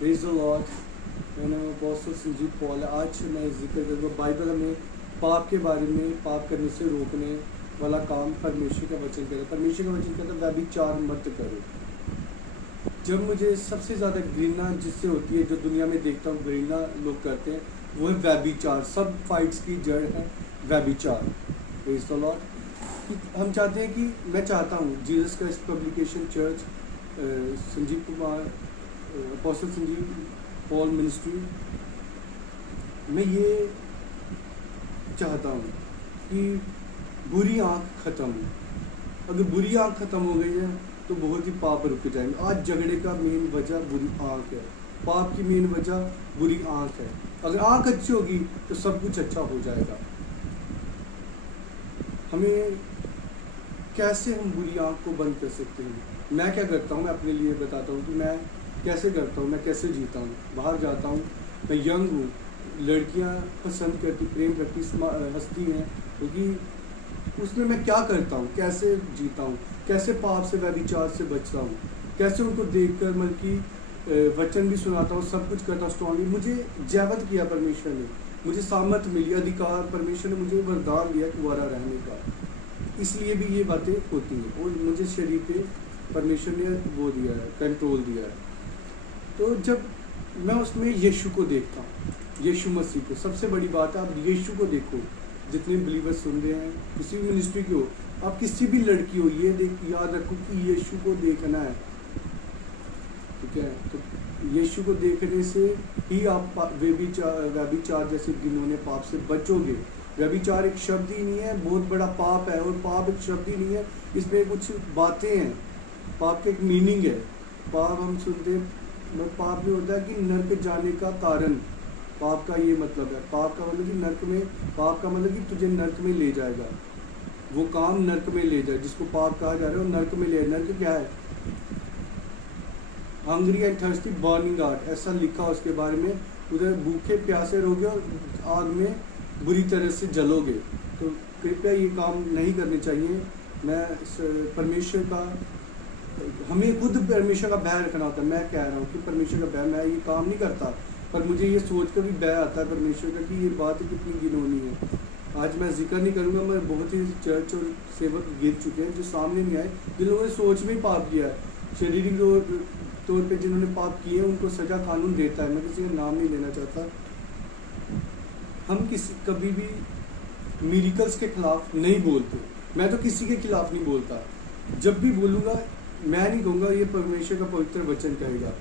Praise the Lord. मेरा नाम apostle Sanjeev Paul है। आज मैं जिक्र करूँगा बाइबल में पाप के बारे में, पाप करने से रोकने वाला काम परमेश्वर का वचन कहता है। परमेश्वर का वचन कहता है व्यभिचार मत करो। जब मुझे सबसे ज़्यादा घृणा जिससे होती है, जो दुनिया में देखता हूँ घृणा लोग करते हैं, वो है व्यभिचार। सब फाइट्स की जड़ है व्यभिचार। Praise the Lord. हम चाहते हैं कि मैं चाहता हूँ Jesus Christ publication church, Sanjeev Kumar, apostle Sanjeev Paul ministry, मैं ये चाहता हूँ कि बुरी आँख खत्म हो। अगर बुरी आँख खत्म हो गई है तो बहुत ही पाप रुक जाएंगे। आज झगड़े का मेन वजह बुरी आँख है, पाप की मेन वजह बुरी आँख है। अगर आँख अच्छी होगी तो सब कुछ अच्छा हो जाएगा। हमें कैसे हम बुरी आँख को बंद कर सकते हैं? मैं क्या करता हूँ, मैं अपने लिए बताता हूँ कि मैं कैसे करता हूँ, मैं कैसे जीता हूँ। बाहर जाता हूँ, मैं यंग हूँ, लड़कियाँ पसंद करती, प्रेम करती, हंसती हैं, क्योंकि उसमें मैं क्या करता हूँ, कैसे जीता हूँ, कैसे पाप से व्यभिचार से बचता हूँ, कैसे उनको देखकर मन की वचन भी सुनाता हूँ, सब कुछ करता हूँ स्ट्रॉन्गली। मुझे जैवत किया परमेश्वर ने, मुझे सामर्थ मिली, अधिकार परमेश्वर ने मुझे वरदान दिया कुंवारा रहने का। इसलिए भी ये बातें होती हैं और मुझे शरीर पे परमेश्वर ने वो दिया है, कंट्रोल दिया है। तो जब मैं उसमें यीशु को देखता हूँ, यीशु मसीह को, सबसे बड़ी बात है आप यीशु को देखो। जितने बिलीवर सुन रहे हैं, किसी भी मिनिस्ट्री की हो, आप किसी भी लड़की हो, ये याद रखो कि यीशु को देखना है, ठीक है? तो यीशु को देखने से ही आप व्यभिचार जैसे गिनौने पाप से बचोगे। व्यभिचार एक शब्द ही नहीं है, बहुत बड़ा पाप है, और पाप एक शब्द ही नहीं है, इसमें कुछ बातें हैं। पाप का एक मीनिंग है। पाप हम सुनते, पाप में होता है कि नरक जाने का कारण, पाप का ये मतलब है। पाप का मतलब कि नरक में, पाप का मतलब कि तुझे नरक में ले जाएगा, वो काम नरक में ले जाए, जिसको पाप कहा जा रहा है वो नरक में ले। नरक क्या है? Hungry and thirsty burning art, ऐसा लिखा उसके बारे में। उधर भूखे प्यासे रहोगे और आग में बुरी तरह से जलोगे। तो कृपया ये काम नहीं करने चाहिए। मैं परमेश्वर का, हमें खुद परमेश्वर का भय रखना होता है। मैं कह रहा हूँ कि परमेश्वर का भय, मैं ये काम नहीं करता, पर मुझे ये सोच कर भी भय आता है परमेश्वर का कि ये बात कितनी गिनौनी है। आज मैं जिक्र नहीं करूँगा, मैं बहुत ही चर्च और सेवक गिर चुके हैं जो सामने नहीं आए, जिन लोगों ने सोच में ही पाप किया है, शारीरिक तौर पे जिन्होंने पाप किए, उनको सजा कानून देता है। मैं किसी का नाम नहीं लेना चाहता। हम कभी भी मिरेकल्स के खिलाफ नहीं बोलते। मैं तो किसी के खिलाफ नहीं बोलता। जब भी बोलूँगा, मैं नहीं कहूँगा ये परमेश्वर का पवित्र वचन कहेगा।